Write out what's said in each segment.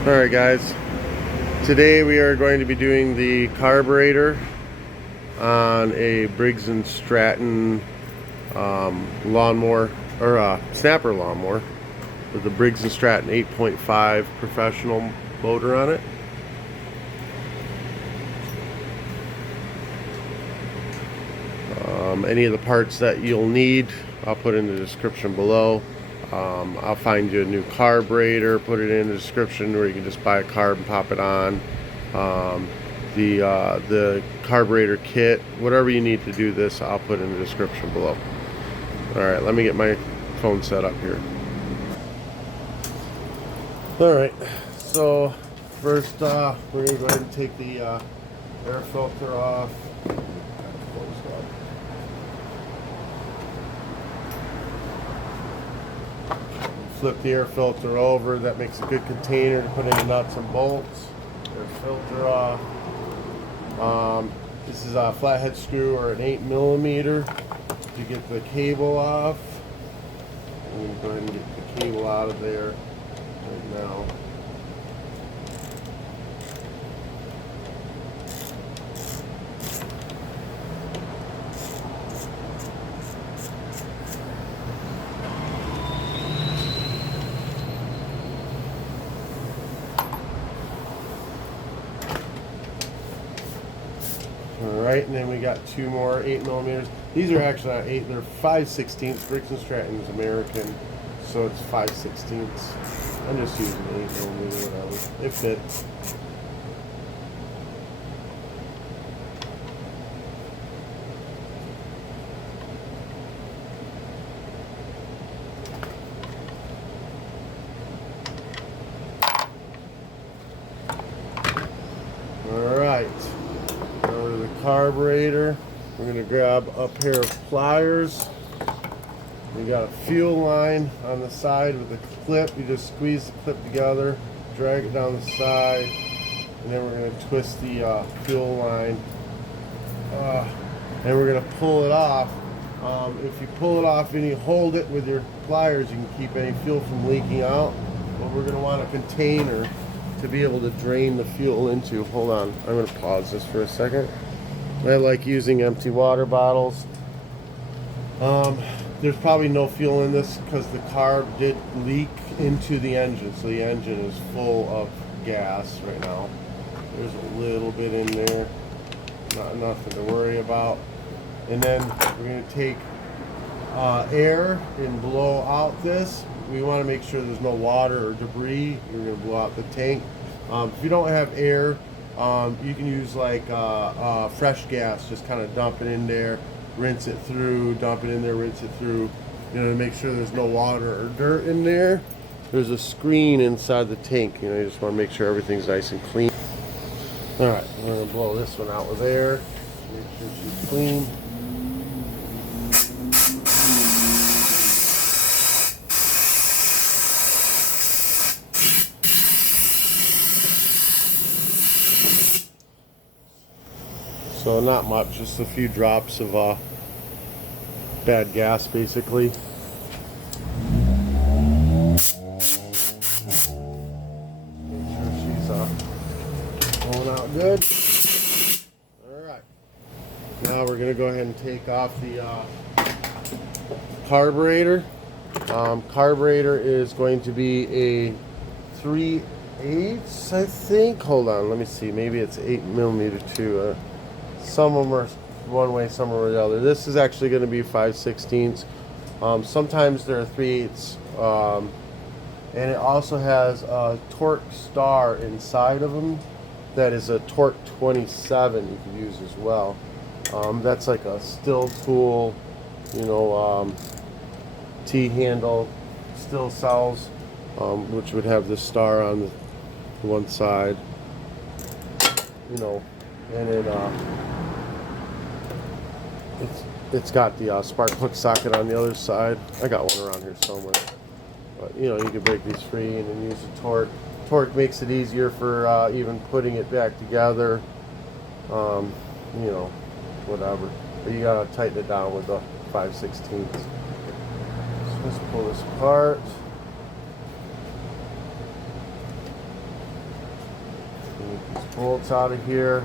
Alright guys, today we are going to be doing the carburetor on a Briggs and Stratton lawnmower, or snapper lawnmower with the Briggs and Stratton 8.5 professional motor on it. Any of the parts that you'll need I'll put in the description below. I'll find you a new carburetor, put it in the description, where you can just buy a carb and pop it on. The carburetor kit, whatever you need to do this, I'll put in the description below. Alright, let me get my phone set up here. Alright, so first we're going to go ahead and take the air filter off. Flip the air filter over. That makes a good container to put in the nuts and bolts. Air filter off. This is a flathead screw or an 8mm to get the cable off. I'm going to go ahead and get the cable out of there right now. Alright, and then we got two more 8mm. These are actually not 8, they're 5/16. Briggs and Stratton is American, so it's 5/16. I'm just using 8mm, whatever. It fits. Alright. The carburetor, we're going to grab a pair of pliers. We got a fuel line on the side with a clip. You just squeeze the clip together, drag it down the side, and then we're going to twist the fuel line, and we're going to pull it off. If you pull it off and you hold it with your pliers, you can keep any fuel from leaking out. But we're going to want a container to be able to drain the fuel into. Hold on, I'm going to pause this for a second. I like using empty water bottles. There's probably no fuel in this because the carb did leak into the engine, so the engine is full of gas right now. There's a little bit in there, not nothing to worry about. And then we're going to take air and blow out this. We want to make sure there's no water or debris. We're going to blow out the tank. If you don't have air, you can use like fresh gas. Just kind of dump it in there, rinse it through, dump it in there, rinse it through. You know, to make sure there's no water or dirt in there. There's a screen inside the tank. You know, you just want to make sure everything's nice and clean. All right, we're going to blow this one out with air. Make sure she's clean. So not much, just a few drops of bad gas, basically. Make sure she's going out good. All right. Now we're gonna go ahead and take off the carburetor. Carburetor is going to be a 3/8, I think. Hold on, let me see. Maybe it's 8mm too. Some of them are one way, some are the other. This is actually going to be 5/16. Sometimes they're 3/8. And it also has a torque star inside of them that is a torque 27 you can use as well. That's like a still tool, you know, T-handle still cells, which would have this star on the one side, you know, and it's got the spark plug socket on the other side. I got one around here somewhere. But you know, you can break these free and then use the torque. Torque makes it easier for even putting it back together. You know, whatever. But you gotta tighten it down with the 5/16. So let's pull this apart. bolts out of here.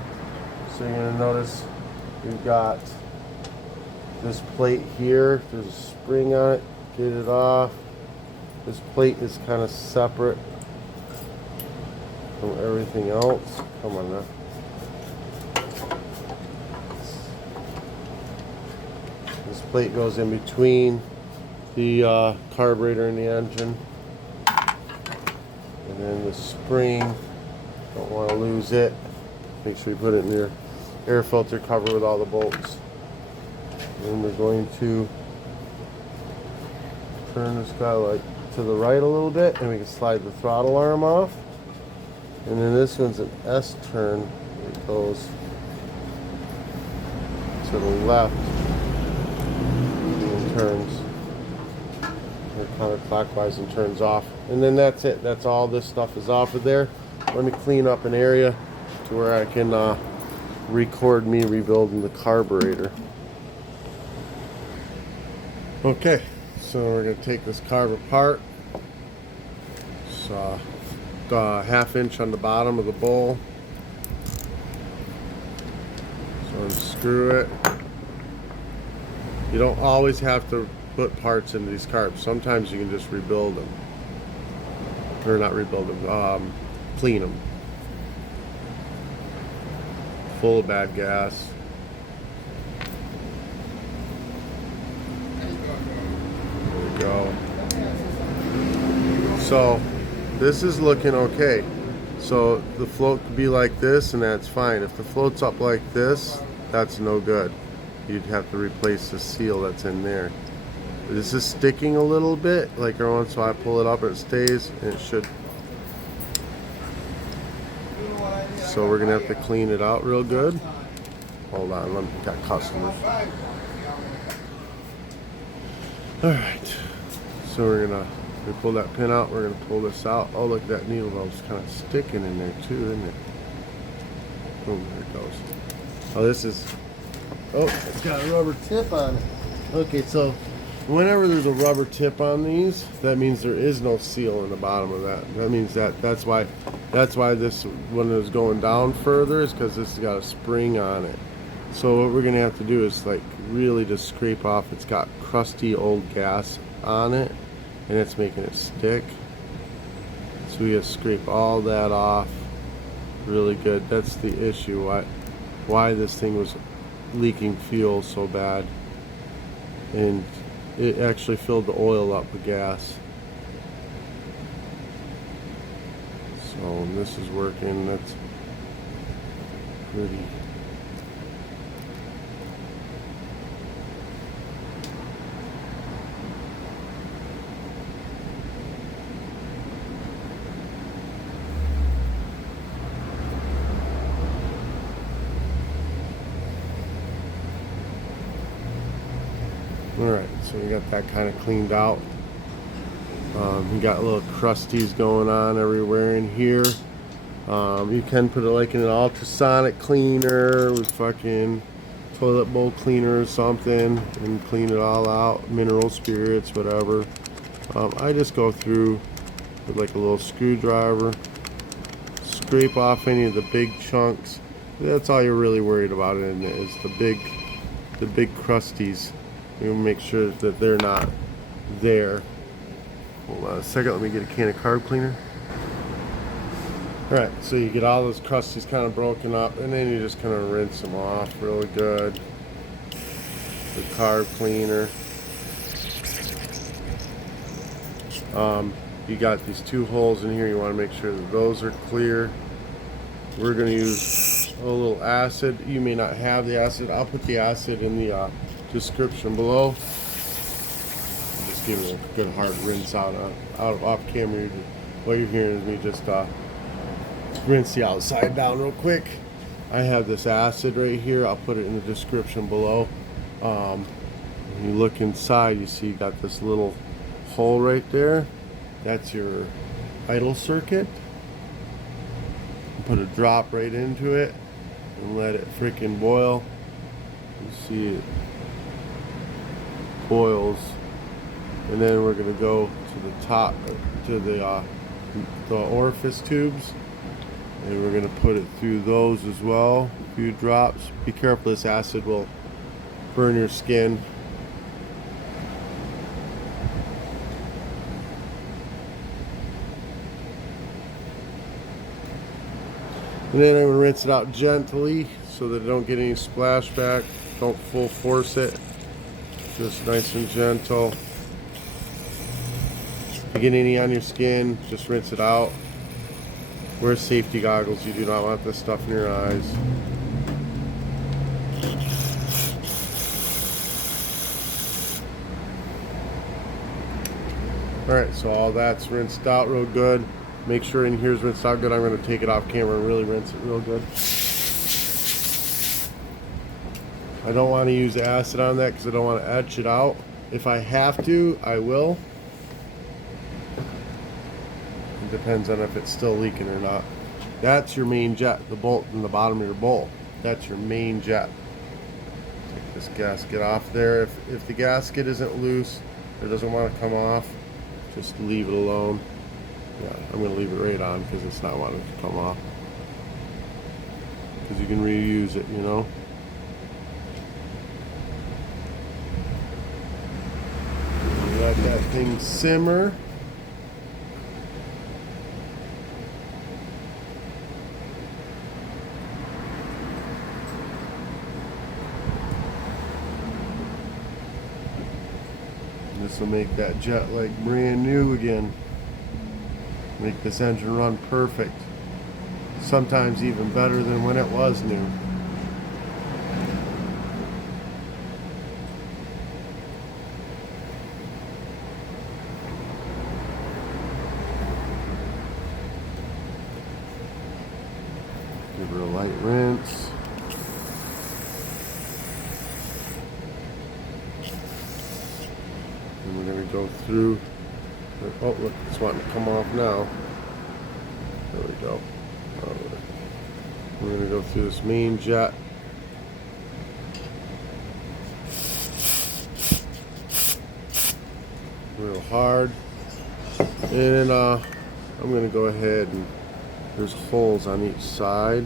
So you're gonna notice we've got this plate here. There's a spring on it. Get it off. This plate is kind of separate from everything else. Come on now. This plate goes in between the carburetor and the engine. And then the spring, don't want to lose it. Make sure you put it in your air filter cover with all the bolts. And then we're going to turn this guy like to the right a little bit, and we can slide the throttle arm off. And then this one's an S turn. It goes to the left and turns counterclockwise and turns off. And then that's it. That's all this stuff is off of there. Let me clean up an area to where I can record me rebuilding the carburetor. Okay, so we're going to take this carb apart. So ½ inch on the bottom of the bowl. So unscrew it. You don't always have to put parts into these carbs. Sometimes you can just rebuild them. Or not rebuild them, clean them. Full of bad gas. There we go. So this is looking okay. So the float could be like this and that's fine. If the float's up like this, that's no good. You'd have to replace the seal that's in there. This is sticking a little bit, like every once in a while I pull it up and it stays, and it should. So we're gonna have to clean it out real good. Hold on, let me got customers. Alright, so we're gonna pull that pin out, we're gonna pull this out. Oh look, that needle valve's kind of sticking in there too, isn't it? Boom, there it goes. Oh, this is, oh, it's got a rubber tip on it. Okay, so whenever there's a rubber tip on these, that means there is no seal in the bottom of that. That means that's why this, when it was going down further, is because this has got a spring on it. So what we're gonna have to do is like really just scrape off. It's got crusty old gas on it, and it's making it stick. So we gotta scrape all that off really good. That's the issue. Why this thing was leaking fuel so bad, and it actually filled the oil up with gas. So this is working. That's pretty. Alright, so we got that kind of cleaned out. We got little crusties going on everywhere in here. You can put it like in an ultrasonic cleaner with fucking toilet bowl cleaner or something and clean it all out. Mineral spirits, whatever. I just go through with like a little screwdriver, scrape off any of the big chunks. That's all you're really worried about in it, is the big crusties. You make sure that they're not there. Hold on a second, let me get a can of carb cleaner. Alright, so you get all those crusties kind of broken up, and then you just kind of rinse them off really good. The carb cleaner. You got these two holes in here, you want to make sure that those are clear. We're going to use a little acid. You may not have the acid. I'll put the acid in the description below. Just give it a good hard rinse out off camera. What you're hearing is me just rinse the outside down real quick. I have this acid right here. I'll put it in the description below. When you look inside, you see you got this little hole right there. That's your idle circuit. Put a drop right into it and let it freaking boil. You see it boils, and then we're gonna go to the top, to the orifice tubes, And we're gonna put it through those as well. A few drops. Be careful, this acid will burn your skin. And then I'm gonna rinse it out gently so that I don't get any splashback. Don't full force it. Just nice and gentle. If you get any on your skin, just rinse it out. Wear safety goggles. You do not want this stuff in your eyes. Alright, so all that's rinsed out real good. Make sure in here's rinsed out good. I'm going to take it off camera and really rinse it real good. I don't want to use acid on that because I don't want to etch it out. If I have to, I will. It depends on if it's still leaking or not. That's your main jet, the bolt in the bottom of your bowl. That's your main jet. Take this gasket off there. If the gasket isn't loose or doesn't want to come off, just leave it alone. Yeah, I'm going to leave it right on because it's not wanting to come off. Because you can reuse it, you know. Let that thing simmer. This will make that jet like brand new again. Make this engine run perfect. Sometimes even better than when it was new. Give her a light rinse. And we're going to go through. Oh, look, it's wanting to come off now. There we go. We're going to go through this main jet. Real hard. And I'm going to go ahead and there's holes on each side.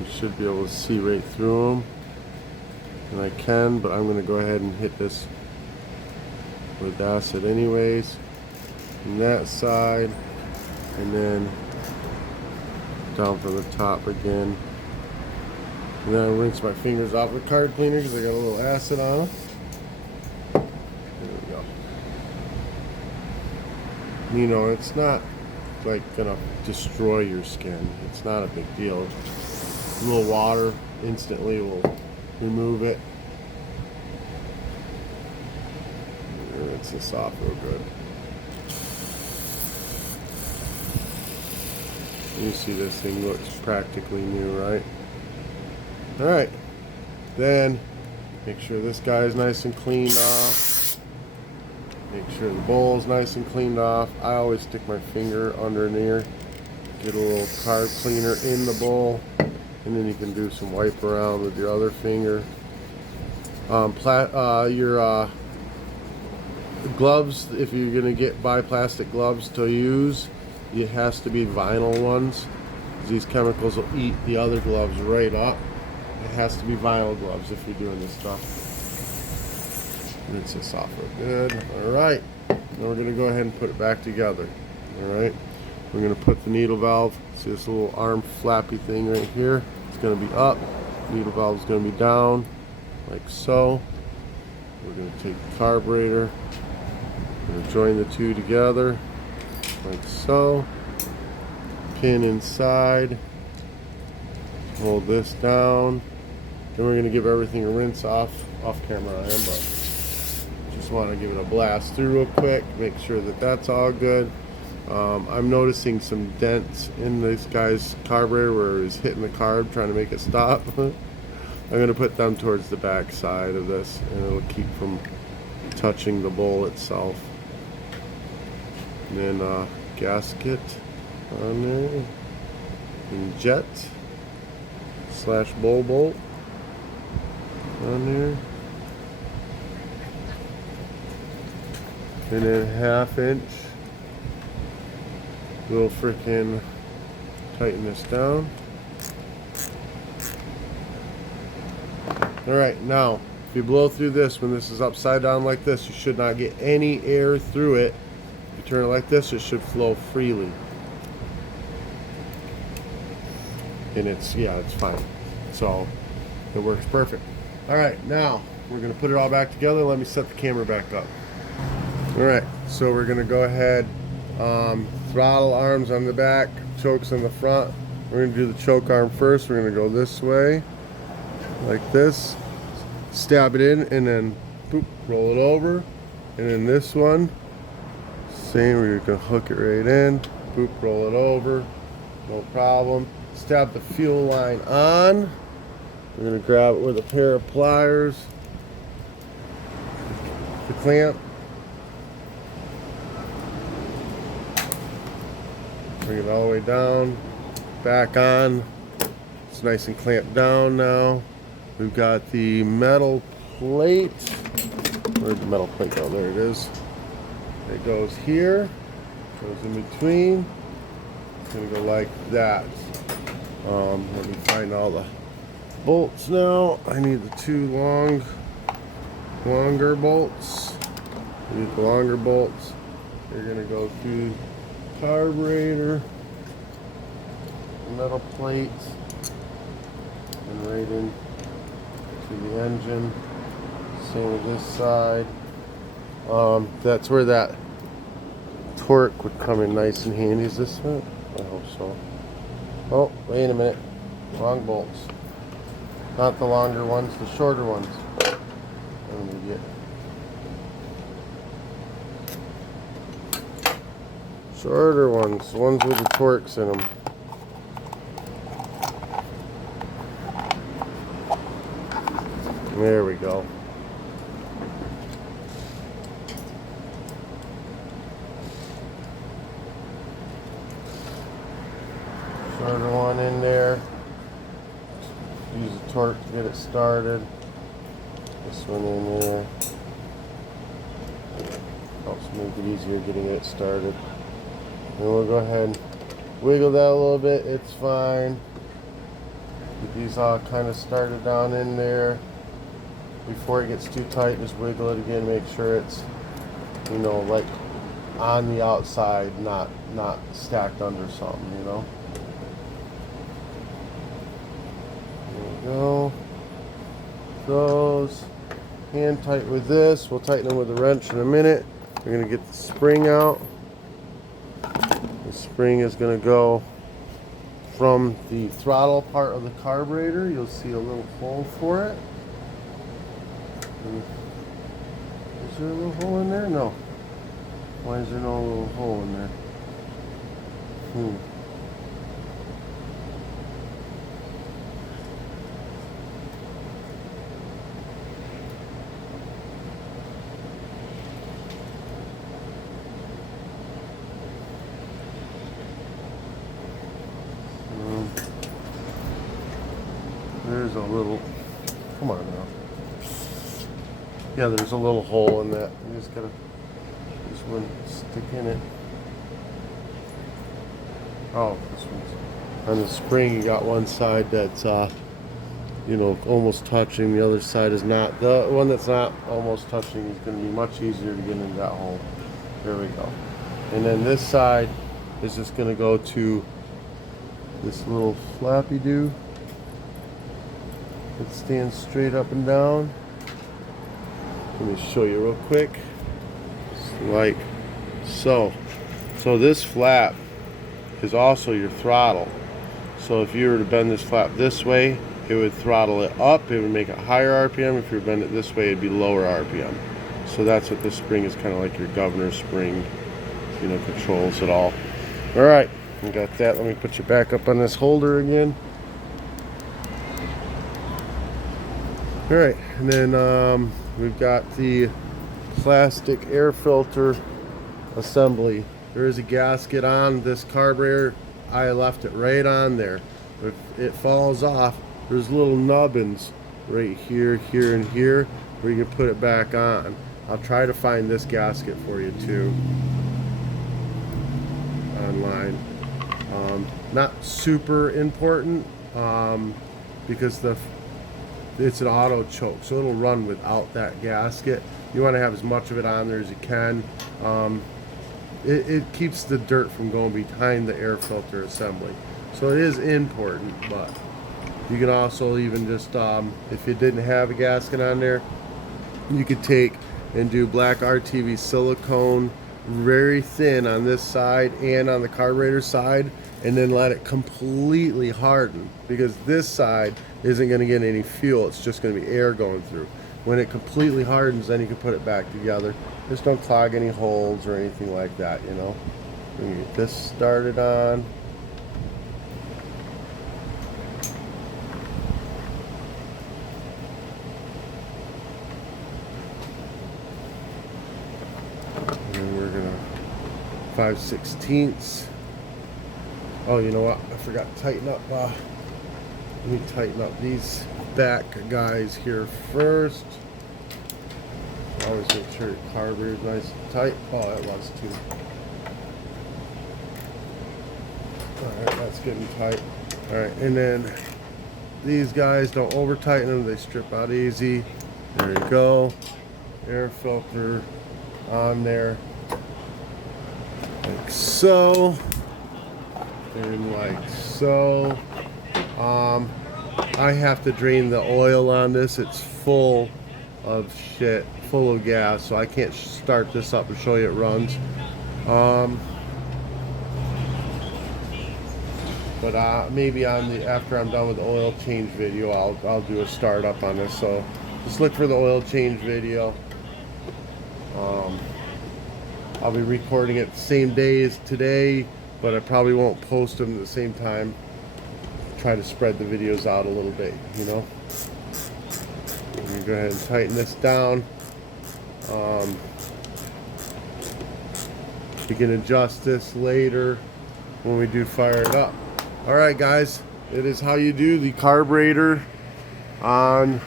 You should be able to see right through them. And I can, but I'm going to go ahead and hit this with acid anyways. And that side, and then down from the top again. And then I rinse my fingers off with card cleaner because I got a little acid on them. There we go. You know, it's not like gonna destroy your skin. It's not a big deal. A little water instantly will remove it. Rinse this off real good. You see this thing looks practically new, right? Alright. Then make sure this guy is nice and cleaned off. Make sure the bowl is nice and cleaned off. I always stick my finger under in here. Get a little carb cleaner in the bowl. And then you can do some wipe around with your other finger. Your gloves, if you're going to buy plastic gloves to use, it has to be vinyl ones. These chemicals will eat the other gloves right up. It has to be vinyl gloves if you're doing this stuff. Rinse this off real good. Alright, now we're going to go ahead and put it back together. Alright, we're going to put the needle valve, see this little arm flappy thing right here, it's going to be up, needle valve is going to be down, like so. We're going to take the carburetor, we're going to join the two together, like so. Pin inside, hold this down, then we're going to give everything a rinse off camera I am, but just want to give it a blast through real quick, make sure that that's all good. I'm noticing some dents in this guy's carburetor where he's hitting the carb trying to make it stop. I'm going to put them towards the back side of this and it'll keep from touching the bowl itself. And then gasket on there, and jet / bowl bolt on there, and then 1/2 inch little freaking Tighten this down. Alright, now if you blow through this when this is upside down like this, you should not get any air through it. If you turn it like this, it should flow freely. And it's fine. So it works perfect. Alright, now we're going to put it all back together. Let me set the camera back up. Alright, so we're going to go ahead, throttle arms on the back, chokes on the front. We're going to do the choke arm first. We're going to go this way, like this, stab it in, and then boop, roll it over. And then this one, same, we're going to hook it right in, boop, roll it over, no problem. Stab the fuel line on. We're going to grab it with a pair of pliers, the clamp, bring it all the way down, back on. It's nice and clamped down now. We've got the metal plate. Where's the metal plate go? There it is. It goes here, goes in between. It's going to go like that. Let me find all the bolts now. I need the two longer bolts. I need the longer bolts. They're going to go through the carburetor, the metal plates, and right in to the engine. Same with this side. That's where that torque would come in nice and handy. Is this it? I hope so. Oh, wait a minute. Wrong bolts. Not the longer ones, the shorter ones. I'm an idiot. Shorter ones, the ones with the torques in them. There we go. Shorter one in there. Use the torque to get it started. This one in there. Helps make it easier getting it started. And we'll go ahead and wiggle that a little bit. It's fine. Get these all kind of started down in there. Before it gets too tight, just wiggle it again. Make sure it's, you know, like on the outside, not stacked under something, you know. Go. Those. Hand tight with this. We'll tighten them with a wrench in a minute. We're going to get the spring out. The spring is going to go from the throttle part of the carburetor. You'll see a little hole for it. Is there a little hole in there? No. Why is there no little hole in there? There's a little, come on now. Yeah, there's a little hole in that. You just gotta, this one stick in it. Oh, this one's on the spring. You got one side that's, you know, almost touching. The other side is not. The one that's not almost touching is going to be much easier to get into that hole. There we go. And then this side is just going to go to this little flappy do. It stands straight up and down. Let me show you real quick. Just like so. So this flap is also your throttle. So if you were to bend this flap this way, it would throttle it up. It would make it higher RPM. If you bend it this way, it'd be lower RPM. So that's what this spring is, kind of like your governor spring. You know, controls it all. All right, we got that. Let me put you back up on this holder again. All right, and then we've got the plastic air filter assembly. There is a gasket on this carburetor. I left it right on there. If it falls off, there's little nubbins right here, here, and here where you can put it back on. I'll try to find this gasket for you too online. not super important because it's an auto choke, so it'll run without that gasket. You want to have as much of it on there as you can. It keeps the dirt from going behind the air filter assembly, so it is important. But you can also even just if you didn't have a gasket on there, you could take and do black RTV silicone very thin on this side and on the carburetor side, and then let it completely harden, because this side isn't going to get any fuel, it's just going to be air going through. When it completely hardens, then you can put it back together. Just don't clog any holes or anything like that, you know. Let me get this started on. And then we're gonna 5/16. Oh, you know what? I forgot to tighten up. Let me tighten up these back guys here first. Always make sure your carburetor is nice and tight. Oh, that was too. Alright, that's getting tight. Alright, and then these guys, don't over tighten them, they strip out easy. There you go. Air filter on there. Like so. And like so. I have to drain the oil on this. It's full of shit, full of gas, so I can't start this up and show you it runs. But maybe after I'm done with the oil change video, I'll do a startup on this. So just look for the oil change video. I'll be recording it the same day as today, but I probably won't post them at the same time. Try to spread the videos out a little bit, you know. I'm gonna go ahead and tighten this down. You can adjust this later when we do fire it up. All right, guys, it is how you do the carburetor on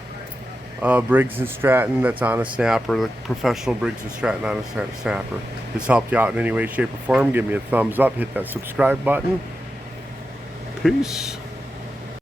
Briggs and Stratton that's on a snapper, the professional Briggs and Stratton on a snapper. If this helped you out in any way, shape, or form, give me a thumbs up, hit that subscribe button. Peace.